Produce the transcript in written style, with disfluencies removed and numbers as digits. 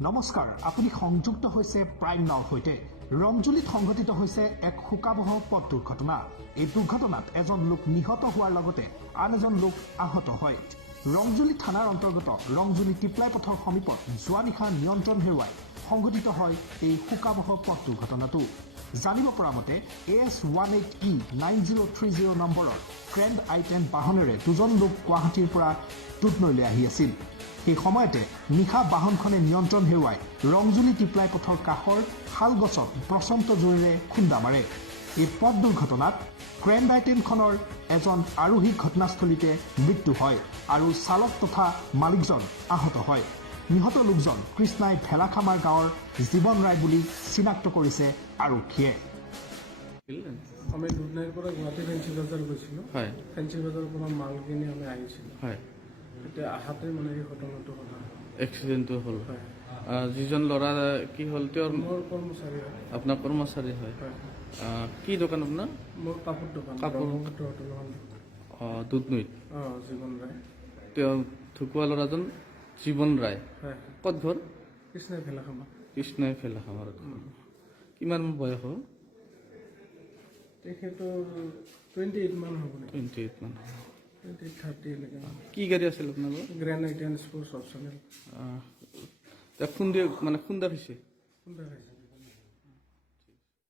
নমস্কাৰ, আপুনি সংযুক্ত হৈছে প্ৰাইম নাওৰ সৈতে। ৰংজুলিত সংঘটিত হৈছে এক শোকাবহ পথ দুৰ্ঘটনা। এই দুৰ্ঘটনাত এজন লোক নিহত হোৱাৰ লগতে আন এজন লোক আহত হয়। ৰংজুলি থানাৰ অন্তৰ্গত ৰংজুলি টিপ্লাই পথৰ সমীপত যোৱা নিশা নিয়ন্ত্ৰণ হেৰুৱাই সংঘটিত হয় এই শোকাবহ পথ দুৰ্ঘটনাটো। জানিব পৰা মতে AS18E9030 নম্বৰৰ গ্ৰেণ্ড আই-10 বাহনেৰে দুজন লোক গুৱাহাটীৰ পৰা দুধনৈলৈ আহি আছিল। সেই সময়তে নিশা বাহনখনে নিয়ন্ত্ৰণ হেৰুৱাই ৰংজুলি টিপ্লাই পথৰ কাষৰ শাল গছত প্ৰচণ্ড জোৰেৰে খুন্দা মাৰে। এই পথ দুৰ্ঘটনাত গ্ৰেণ্ড আই-10খনৰ এজন আৰোহী ঘটনাস্থলীতে মৃত্যু হয় আৰু চালক তথা মালিকজন আহত হয়। নিহত লোকজন কৃষ্ণাই ভেলাখামাৰ গাঁৱৰ জীৱন ৰায় বুলি চিনাক্ত কৰিছে আৰক্ষীয়ে। আমি দুধনৈৰ পৰা গুৱাহাটী ফেঞ্চি বজাৰ গৈছিলোঁ। ফেঞ্চি বজাৰৰ পৰা মাল কিনি আমি আহিছিলোঁ। এতিয়া আহাতে মানে এই ঘটনাটো হ'ল, এক্সিডেণ্টটো হ'ল। যিজন ল'ৰা কি হ'ল, তেওঁৰ মোৰ কৰ্মচাৰী হয়। আপোনাৰ কৰ্মচাৰী হয়। কি দোকান আপোনাৰ? মোৰ কাপোৰ দোকান। কাপোৰ দুধনৈত। জীৱন ৰায়। তেওঁ ঢুকুৱা ল'ৰাজন জীৱন ৰায়। ক'ত ঘৰ? কৃষ্ণাই ভেলাখামাৰ। কৃষ্ণাই ভেলাখামাৰত। কিমান বয়স হ'ল? তেখেতৰ 28 মান হ'ব। 28 মান। 30 এনেকৈ। কি গাড়ী আছিল আপোনালোকৰ? গ্ৰেণ্ড আই-10 স্পৰ্টছ অপচনেল। খুন্দা হৈছে।